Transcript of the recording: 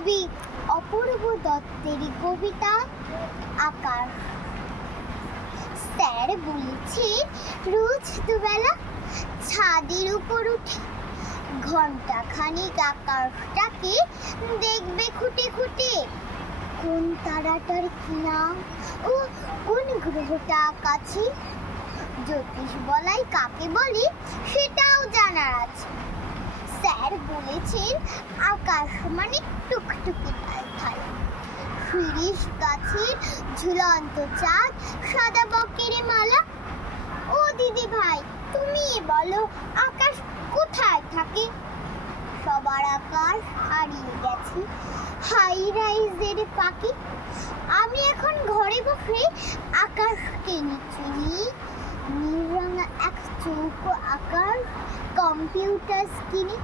কবি অপূর্ব দত্তের কবিতা আকাশ। স্যার বলেছেন রোজ দুবেলা ছাদের উপর উঠে ঘন্টাখানিক আকাশটাকে দেখবে খুঁটে খুঁটে, কোন তারাটার কি নাম ও কোন গ্রহটা আকাশে। জ্যোতিষ বলাই কাকে বলে সেটাও জানার আছে। স্যার বলেছেন আকাশ মানে টুকটুকি থালা, শিরীষ গাছের ঝুলন্ত চাঁদ, সাদা বকের মালা। ও দিদি ভাই, তুমি বলো আকাশ কোথায় থাকে? সবার আকাশ হারিয়ে গেছে হাই রাইজের পাখি। আমি এখন ঘরে বসে আকাশকে চিনি, নীল রঙা এক চৌকো আকাশ কম্পিউটার স্ক্রিনে।